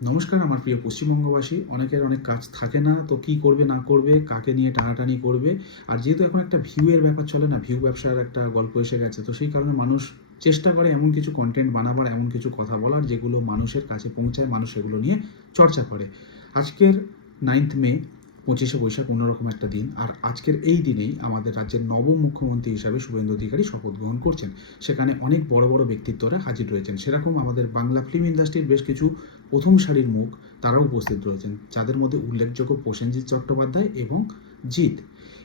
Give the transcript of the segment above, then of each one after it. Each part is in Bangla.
নমস্কার আমার প্রিয় পশ্চিমবঙ্গবাসী। অনেকের অনেক কাজ থাকে না, তো কি করবে না করবে, কাকে নিয়ে টানাটানি করবে। আর যেহেতু এখন একটা ভিউ এর ব্যাপার চলে না, ভিউ ব্যবসার একটা গল্প এসে গেছে, তো সেই কারণে মানুষ চেষ্টা করে এমন কিছু কন্টেন্ট বানাবার, এমন কিছু কথা বলার যেগুলো মানুষের কাছে পৌঁছায়, মানুষ সেগুলো নিয়ে চর্চা করে। আজকের 9th মে, 25শে বৈশাখ, অন্যরকম একটা দিন। আর আজকের এই দিনেই আমাদের রাজ্যের নবম মুখ্যমন্ত্রী হিসাবে শুভেন্দু অধিকারী শপথ গ্রহণ করছেন। সেখানে অনেক বড় বড় ব্যক্তিত্বরা হাজির রয়েছেন। সেরকম আমাদের বাংলা ফিল্ম ইন্ডাস্ট্রির বেশ কিছু প্রথম সারির মুখ তারাও উপস্থিত রয়েছেন, যাদের মধ্যে উল্লেখযোগ্য প্রসেনজিৎ চট্টোপাধ্যায় এবং জিৎ।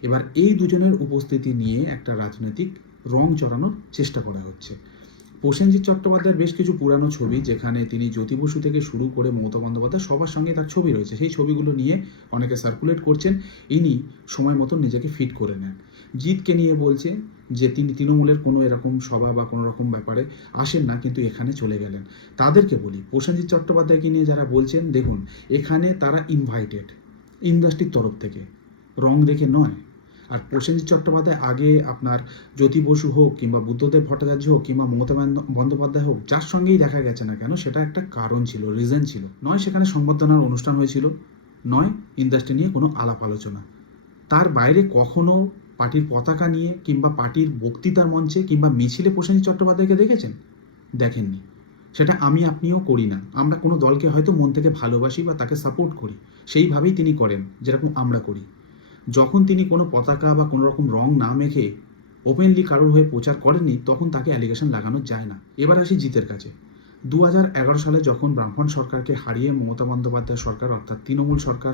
এবার এই দুজনের উপস্থিতি নিয়ে একটা রাজনৈতিক রং চড়ানোর চেষ্টা করা হচ্ছে। প্রসেনজিৎ চট্টোপাধ্যায়ের বেশ কিছু পুরানো ছবি, যেখানে তিনি জ্যোতি বসু থেকে শুরু করে মমতা বন্দ্যোপাধ্যায় সবার সঙ্গে তার ছবি রয়েছে, সেই ছবিগুলো নিয়ে অনেকে সার্কুলেট করছেন। ইনি সময় মতন নিজেকে ফিট করে নেন। জিতকে নিয়ে বলছে যে তিনি তৃণমূলের কোনো এরকম সভা বা কোনো রকম ব্যাপারে আসেন না, কিন্তু এখানে চলে গেলেন। তাদেরকে বলি, প্রসেনজিৎ চট্টোপাধ্যায়কে নিয়ে যারা বলছেন, দেখুন, এখানে তারা ইনভাইটেড ইন্ডাস্ট্রির তরফ থেকে, রং দেখে নয়। আর প্রসেনজিৎ চট্টোপাধ্যায় আগে আপনার জ্যোতি বসু হোক, কিংবা বুদ্ধদেব ভট্টাচার্য হোক, কিংবা মমতা বন্দ্যোপাধ্যায় হোক, যার সঙ্গেই দেখা গেছে না কেন, সেটা একটা কারণ ছিল, রিজন ছিল। নয় সেখানে সংবর্ধনার অনুষ্ঠান হয়েছিল, নয় ইন্ডাস্ট্রি নিয়ে কোনো আলাপ আলোচনা। তার বাইরে কখনো পার্টির পতাকা নিয়ে কিংবা পার্টির বক্তৃতার মঞ্চে কিংবা মিছিলে প্রসেনজিৎ চট্টোপাধ্যায়কে দেখেছেন? দেখেননি। সেটা আমি আপনিও করি না। আমরা কোনো দলকে হয়তো মন থেকে ভালোবাসি বা তাকে সাপোর্ট করি, সেইভাবেই তিনি করেন যেরকম আমরা করি। যখন তিনি কোনো পতাকা বা কোনো রকম রং না মেখে ওপেনলি কারোর হয়ে প্রচার করেননি, তখন তাকে অ্যালিগেশন লাগানো যায় না। এবার আসি জিতের কাছে। 2011 সালে যখন ব্রাহ্মণ সরকারকে হারিয়ে মমতা বন্দ্যোপাধ্যায় সরকার, অর্থাৎ তৃণমূল সরকার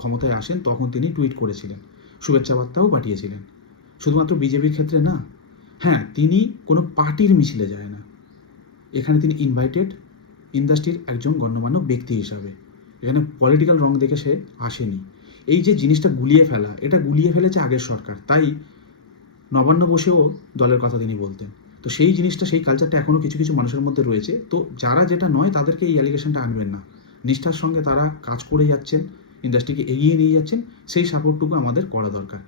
ক্ষমতায় আসেন, তখন তিনি টুইট করেছিলেন, শুভেচ্ছা বার্তাও পাঠিয়েছিলেন। শুধুমাত্র বিজেপির ক্ষেত্রে না, হ্যাঁ, তিনি কোনো পার্টির মিছিলে যায় না। এখানে তিনি ইনভাইটেড ইন্ডাস্ট্রির একজন গণ্যমান্য ব্যক্তি হিসাবে। এখানে পলিটিক্যাল রং দেখে সে আসেনি। এই যে জিনিসটা গুলিয়ে ফেলা, এটা গুলিয়ে ফেলেছে আগের সরকার। তাই নবান্ন বসেও দলের কথা তিনি বলতেন। তো সেই জিনিসটা, সেই কালচারটা এখনও কিছু কিছু মানুষের মধ্যে রয়েছে। তো যারা যেটা নয়, তাদেরকে এই অ্যালিগেশনটা আনবেন না। নিষ্ঠার সঙ্গে তারা কাজ করে যাচ্ছেন, ইন্ডাস্ট্রিকে এগিয়ে নিয়ে যাচ্ছেন, সেই সাপোর্টটুকু আমাদের করা দরকার।